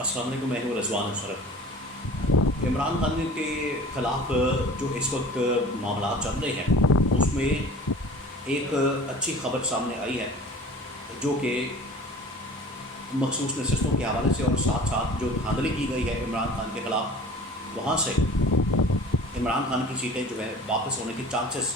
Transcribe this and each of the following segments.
السلام علیکم، میں ہوں رضوان اشرف۔ عمران خان کے خلاف جو اس وقت معاملات چل رہے ہیں اس میں ایک اچھی خبر سامنے آئی ہے، جو کہ مخصوص نشستوں کے حوالے سے اور ساتھ ساتھ جو دھاندلی کی گئی ہے عمران خان کے خلاف، وہاں سے عمران خان کی سیٹیں جو ہے واپس ہونے کے چانسز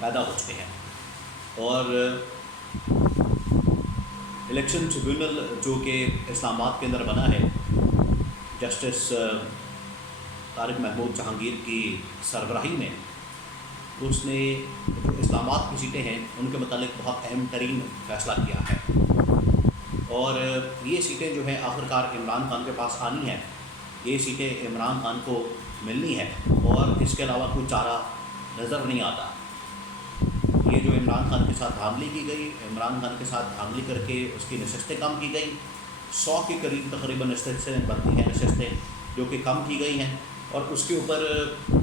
پیدا ہو چکے ہیں۔ اور الیکشن ٹریبیونل جو کہ اسلام آباد کے اندر بنا ہے، جسٹس طارق محمود جہانگیر کی سربراہی میں، اس نے جو اسلام آباد کی سیٹیں ہیں ان کے متعلق بہت اہم ترین فیصلہ کیا ہے، اور یہ سیٹیں جو ہیں آخرکار عمران خان کے پاس آنی ہیں، یہ سیٹیں عمران خان کو ملنی ہے، اور اس کے علاوہ کوئی چارہ نظر نہیں آتا۔ یہ جو عمران خان کے ساتھ دھاندلی کی گئی، عمران خان کے ساتھ دھاندلی کر کے اس کی نشستیں کم کی گئی، 100 کے قریب تقریباً نشستیں بنتی ہیں، نشستیں جو کہ کم کی گئی ہیں، اور اس کے اوپر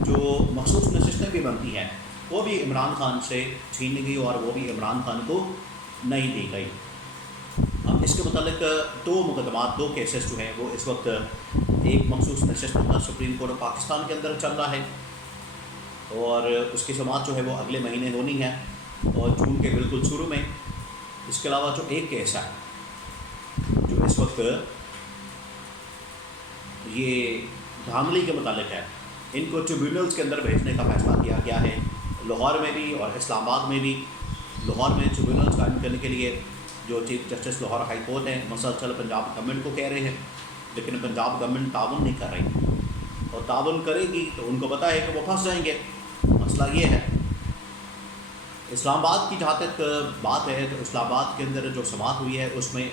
جو مخصوص نشستیں بھی بنتی ہیں وہ بھی عمران خان سے چھین لی گئی، اور وہ بھی عمران خان کو نہیں دی گئی۔ اب اس کے متعلق دو مقدمات، دو کیسز جو ہیں وہ اس وقت ایک مخصوص نشست کا سپریم کورٹ آف پاکستان کے اندر چل رہا ہے، اور اس کی سماعت جو ہے وہ اگلے مہینے ہونی ہے، اور جون کے بالکل شروع میں۔ اس کے علاوہ جو ایک کیس ہے جو اس وقت یہ دھاندلی کے متعلق ہے، ان کو ٹریبیونلز کے اندر بھیجنے کا فیصلہ کیا گیا ہے، لاہور میں بھی اور اسلام آباد میں بھی۔ لاہور میں ٹریبیونلز قائم کرنے کے لیے جو chief justice Lahore high court ہیں مسلسل پنجاب گورنمنٹ کو کہہ رہے ہیں، لیکن پنجاب گورنمنٹ تعاون نہیں کر رہی، اور تعاون کرے گی تو ان کو پتہ ہے کہ وہ پھنس جائیں گے۔ مسئلہ یہ ہے، اسلام آباد کی جہاں تک بات ہے تو اسلام آباد کے اندر جو سماعت ہوئی ہے اس میں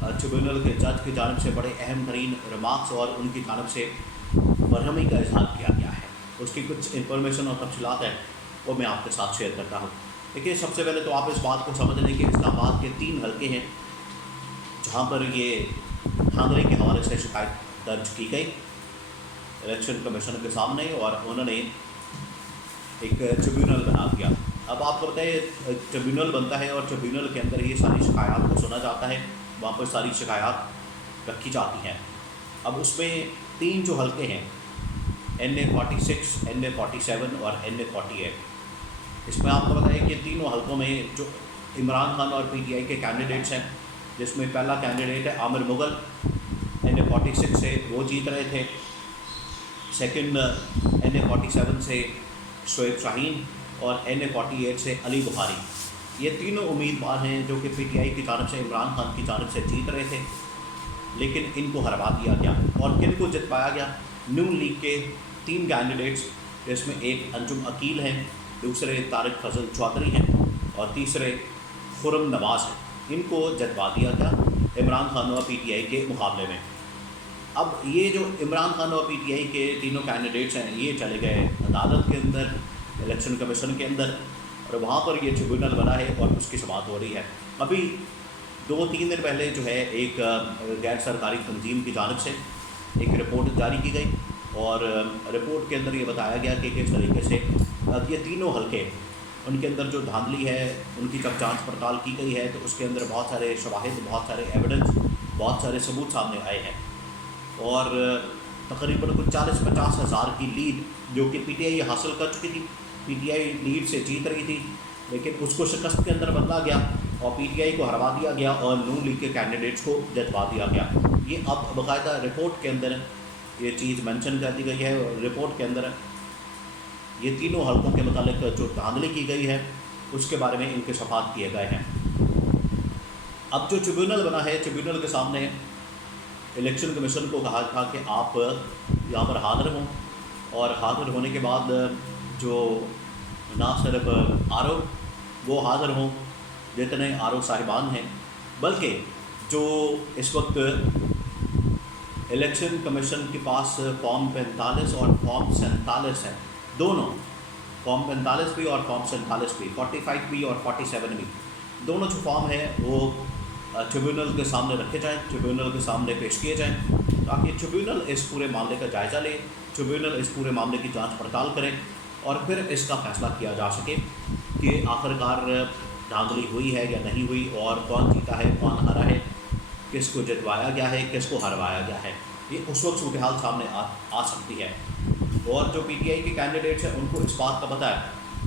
ٹریبیونل کے جج کی جانب سے بڑے اہم ترین ریمارکس اور ان کی جانب سے برہمی کا اظہار کیا گیا ہے۔ اس کی کچھ انفارمیشن اور تفصیلات ہیں وہ میں آپ کے ساتھ شیئر کرتا ہوں۔ دیکھیے، سب سے پہلے تو آپ اس بات کو سمجھ لیں کہ اسلام آباد کے 3 حلقے ہیں جہاں پر یہ دھاندلی کے حوالے سے شکایت درج کی گئی الیکشن کمیشن کے سامنے، اور انہوں نے ایک ٹریبیونل بنا دیا۔ اب آپ کو بتائیں، ٹریبیونل بنتا ہے اور ٹریبیونل کے اندر یہ ساری شکایات کو سنا جاتا ہے، وہاں پر ساری شکایات رکھی جاتی ہیں۔ اب اس میں 3 جو حلقے ہیں، NA 46، NA 47 اور NA 48، اس میں آپ کو بتائیں کہ تینوں حلقوں میں جو عمران خان اور PTI کے کینڈیڈیٹس ہیں، جس میں پہلا کینڈیڈیٹ ہے عامر مغل NA 46 سے، وہ جیت رہے تھے۔ سیکنڈ NA 47 سے شعیب شاہین، اور NA 48 سے علی بخاری۔ یہ تینوں امیدوار ہیں جو کہ PTI کی جانب سے، عمران خان کی جانب سے جیت رہے تھے، لیکن ان کو ہروا دیا گیا۔ اور کن کو جتوایا گیا؟ نون لیگ کے 3 کینڈیڈیٹس، جس میں ایک انجم عقیل ہیں، دوسرے طارق فضل چودھری ہیں، اور تیسرے خرم نواز ہیں۔ ان کو جتوا دیا گیا عمران خان اور PTI کے مقابلے میں۔ اب یہ جو عمران خان اور PTI کے تینوں کینڈیڈیٹس ہیں، یہ چلے گئے عدالت کے اندر، الیکشن کمیشن کے اندر، اور وہاں پر یہ ٹریبیونل بنا ہے اور اس کی سماعت ہو رہی ہے۔ ابھی 2-3 دن پہلے جو ہے ایک غیر سرکاری تنظیم کی جانب سے ایک رپورٹ جاری کی گئی، اور رپورٹ کے اندر یہ بتایا گیا کہ کس طریقے سے یہ تینوں حلقے، ان کے اندر جو دھاندلی ہے ان کی جب جانچ پڑتال کی گئی ہے تو اس کے اندر بہت سارے شواہد، بہت سارے ایویڈنس، بہت سارے ثبوت سامنے آئے ہیں، اور تقریباً کچھ 40-50 ہزار کی لیڈ جو کہ PTI حاصل کر چکی تھی، PTI لیڈ سے جیت رہی تھی، لیکن اس کو شکست کے اندر بدلا گیا اور PTI کو ہروا دیا گیا اور نون لیگ کے کینڈیڈیٹس کو جتوا دیا گیا۔ یہ اب باقاعدہ رپورٹ کے اندر یہ چیز مینشن کر دی گئی ہے، اور رپورٹ کے اندر یہ تینوں حلقوں کے متعلق جو دھاندلی کی گئی ہے اس کے بارے میں انکشافات کیے گئے ہیں۔ اب جو ٹریبیونل بنا ہے، ٹریبیونل کے سامنے الیکشن کمیشن کو کہا تھا کہ آپ یہاں پر حاضر ہوں، اور حاضر ہونے کے بعد جو نہ صرف RO وہ حاضر ہوں جتنے RO صاحبان ہیں، بلکہ جو اس وقت الیکشن کمیشن کے پاس فارم 45 اور فارم 47 ہے، دونوں فارم 45 بھی اور فارم 47 بھی، 45 بھی اور 47 بھی، دونوں جو فارم ہیں وہ ٹریبیونل کے سامنے رکھے جائیں، ٹریبیونل کے سامنے پیش کیے جائیں، تاکہ ٹریبیونل اس پورے معاملے کا جائزہ لے، ٹریبیونل اس پورے معاملے کی جانچ پڑتال کرے، اور پھر اس کا فیصلہ کیا جا سکے کہ آخرکار دھاندلی ہوئی ہے یا نہیں ہوئی، اور کون جیتا ہے، کون ہارا ہے۔ کس کو جتوایا گیا ہے، کس کو ہروایا گیا ہے، یہ اس وقت صورتحال سامنے آ سکتی ہے۔ اور جو پی ٹی آئی کے کینڈیڈیٹس ہیں ان کو اس بات کا پتہ ہے،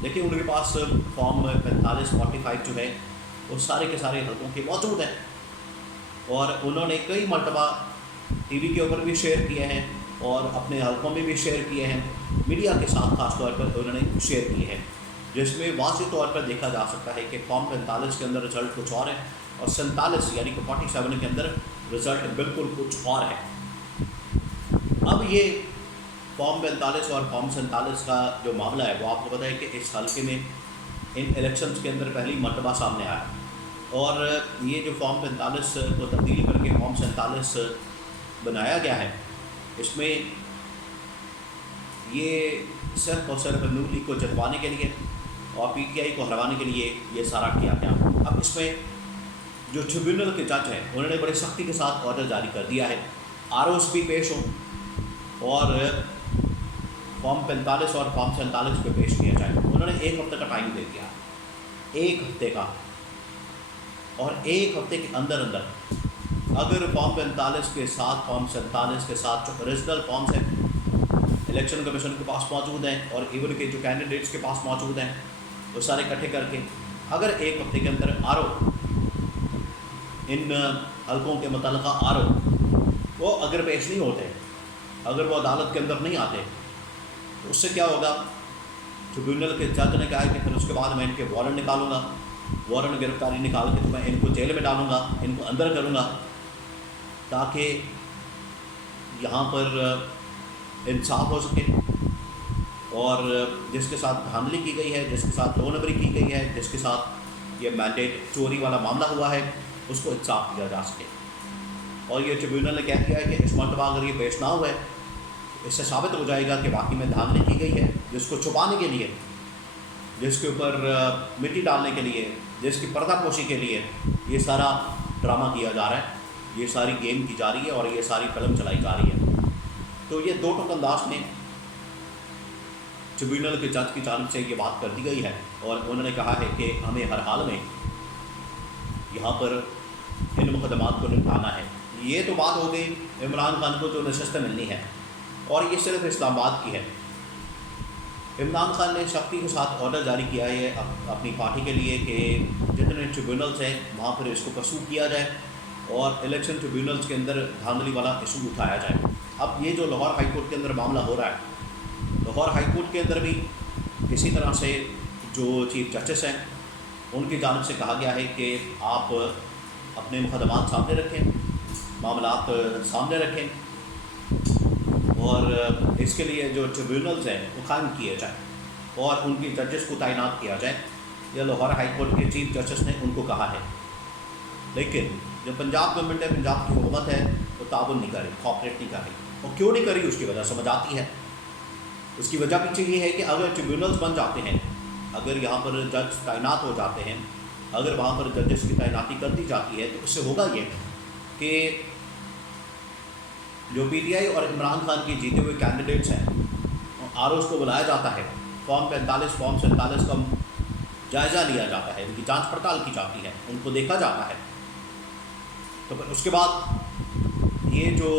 لیکن ان کے پاس فارم 45 جو ہے وہ سارے کے سارے حلقوں کے موجود ہیں، اور انہوں نے کئی مرتبہ ٹی وی کے اوپر بھی شیئر کیے ہیں اور اپنے حلقوں میں بھی شیئر کیے ہیں، میڈیا کے ساتھ خاص طور پر انہوں نے شیئر کیے ہیں، جس میں واضح طور پر دیکھا جا سکتا ہے کہ فارم 45 کے اندر رزلٹ کچھ اور ہے اور 47 یعنی کہ 47 کے اندر رزلٹ بالکل کچھ اور ہے۔ اب یہ فارم 45 اور فارم 47 کا جو معاملہ ہے وہ آپ کو پتہ ہے کہ اس حلقے میں ان الیکشنز کے اندر پہلی مرتبہ سامنے آیا، اور یہ جو فارم 45 کو تبدیل کر کے فارم 47 بنایا گیا ہے، اس میں یہ صرف اور صرف نون لیگ کو جتوانے کے لیے اور پی ٹی آئی کو ہروانے کے لیے یہ سارا کیا گیا۔ اب اس میں جو ٹریبیونل کے جج ہیں انہوں نے بڑی سختی کے ساتھ آرڈر جاری کر دیا ہے، آر اوز بھی پیش ہوں اور فارم 45 اور فارم 47 پہ پیش کیا جائے۔ انہوں نے 1 ہفتے کا ٹائم دے دیا، 1 ہفتے کا، اور 1 ہفتے کے اندر اگر فارم 45 کے ساتھ فارم 47 کے ساتھ جو اوریجنل فارمس ہیں الیکشن کمیشن کے پاس موجود ہیں اور ایون کے جو کینڈیڈیٹس کے پاس موجود ہیں وہ سارے اکٹھے کر کے اگر 1 ہفتے کے اندر آر او ان حلقوں کے متعلقہ آر او وہ اگر پیش نہیں ہوتے، اگر وہ عدالت کے اندر نہیں آتے، تو اس سے کیا ہوگا؟ ٹریبیونل کے جج نے کہا ہے کہ پھر اس کے بعد میں ان کے وارنٹ نکالوں گا، وارنٹ گرفتاری نکال کے تو میں ان کو جیل میں ڈالوں گا، ان کو اندر کروں گا، تاکہ یہاں پر انصاف ہو سکے، اور جس کے ساتھ دھاندلی کی گئی ہے، جس کے ساتھ 2 نمبری کی گئی ہے، جس کے ساتھ یہ مینڈیٹ چوری والا معاملہ ہوا ہے، اس کو انصاف دیا جا سکے۔ اور یہ ٹریبیونل نے کہہ دیا ہے کہ اس مرتبہ اگر یہ پیش نہ ہوئے، اس سے ثابت ہو جائے گا کہ واقعی میں دھاندلی کی گئی ہے، جس کو چھپانے کے لیے، جس کے اوپر مٹی ڈالنے کے لیے، جس کی پردہ پوشی کے لیے یہ سارا ڈرامہ کیا جا رہا ہے، یہ ساری گیم کی جا رہی ہے اور یہ ساری فلم چلائی جا رہی ہے۔ تو یہ 2 ٹوک انداز میں ٹریبیونل کے جج کی جانب سے یہ بات کر دی گئی ہے، اور انہوں نے کہا ہے کہ ہمیں ہر حال میں یہاں پر ان مقدمات کو نپٹانا ہے۔ یہ تو بات ہو گئی عمران خان کو جو نشستیں ملنی ہے، اور یہ صرف اسلام آباد کی ہے۔ عمران خان نے سختی کے ساتھ آرڈر جاری کیا ہے اپنی پارٹی کے لیے کہ جتنے ٹریبیونلز ہیں وہاں پر اس کو پرسو کیا جائے اور الیکشن ٹریبیونلز کے اندر دھاندلی والا ایشو اٹھایا جائے۔ اب یہ جو لاہور ہائی کورٹ کے اندر معاملہ ہو رہا ہے، لاہور ہائی کورٹ کے اندر بھی اسی طرح سے جو چیف جسٹس ہیں ان کی جانب سے کہا گیا ہے کہ آپ اپنے مقدمات سامنے رکھیں، معاملات سامنے رکھیں، اور اس کے لیے جو ٹریبیونلز ہیں وہ قائم کیے جائیں اور ان کی ججز کو تعینات کیا جائے۔ یہ لاہور ہائی کورٹ کے چیف جسٹس نے ان کو کہا ہے، لیکن جو پنجاب گورنمنٹ ہے، پنجاب کی حکومت ہے، وہ تعاون نہیں کر رہی، کوآپریٹ نہیں کر رہی، اور کیوں نہیں کر رہی اس کی وجہ سمجھ آتی ہے۔ اس کی وجہ پیچھے یہ ہے کہ اگر ٹریبیونلز بن جاتے ہیں، اگر یہاں پر جج تعینات ہو جاتے ہیں، اگر وہاں پر ججز کی تعیناتی کر دی جاتی ہے، تو اس سے ہوگا یہ کہ جو پی ٹی آئی اور عمران خان کی جیتے ہوئے کینڈیڈیٹس ہیں، آر اوز کو بلایا جاتا ہے، فارم 45 فارم 47 کا جائزہ لیا جاتا ہے، ان کی جانچ پڑتال کی جاتی ہے، ان کو دیکھا جاتا ہے، تو پھر اس کے بعد یہ جو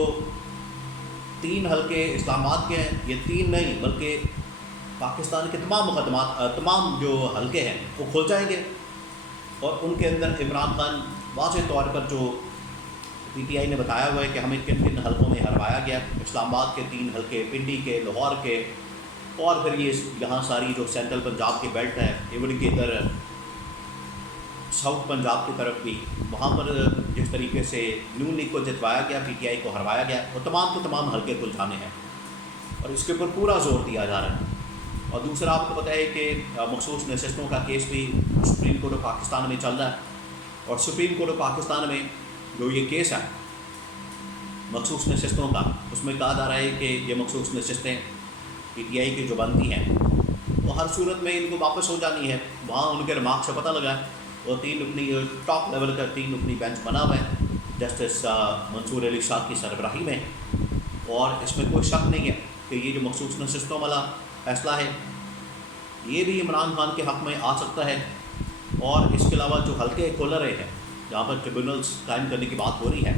3 حلقے اسلام آباد کے ہیں، یہ 3 نہیں بلکہ پاکستان کے تمام مقدمات، تمام جو حلقے ہیں وہ کھل جائیں گے، اور ان کے اندر عمران خان واضح طور پر جو پی ٹی آئی نے بتایا ہوا ہے کہ ہمیں کن کن حلقوں میں ہروایا گیا، اسلام آباد کے 3 حلقے، پنڈی کے، لاہور کے، اور پھر یہ یہاں ساری جو سینٹرل پنجاب کی بیلٹ ہے، ایون کی ادھر ساؤتھ پنجاب کی طرف بھی، وہاں پر جس طریقے سے نون لیگ کو جتوایا گیا، پی ٹی آئی کو ہروایا گیا، وہ تمام کے تمام حلقے کھل جانے ہیں، اور اس کے اوپر پورا زور دیا جا رہا ہے۔ اور دوسرا آپ کو پتہ ہے کہ مخصوص نشستوں کا کیس بھی سپریم کورٹ آف پاکستان میں چل رہا ہے، اور سپریم کورٹ آف پاکستان میں جو یہ کیس ہے مخصوص نشستوں کا، اس میں کہا جا رہا ہے کہ یہ مخصوص نشستیں پی ٹی آئی کی جو بنتی ہیں وہ ہر صورت میں ان کو واپس ہو جانی ہے۔ وہاں ان کے ریمارک سے پتہ لگا ہے وہ 3 رکنی ٹاپ لیول کا 3 رکنی بینچ بنا ہوا ہے جسٹس منصور علی شاہ کی سربراہی میں، اور اس میں کوئی شک نہیں ہے کہ یہ جو مخصوص نشستوں والا فیصلہ ہے یہ بھی عمران خان کے حق میں آ سکتا ہے، اور اس کے علاوہ جو حلقے کھول رہے ہیں جہاں پر ٹریبونلس قائم کرنے کی بات ہو رہی ہے،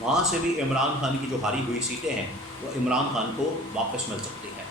وہاں سے بھی عمران خان کی جو ہاری ہوئی سیٹیں ہیں وہ عمران خان کو واپس مل سکتی ہیں۔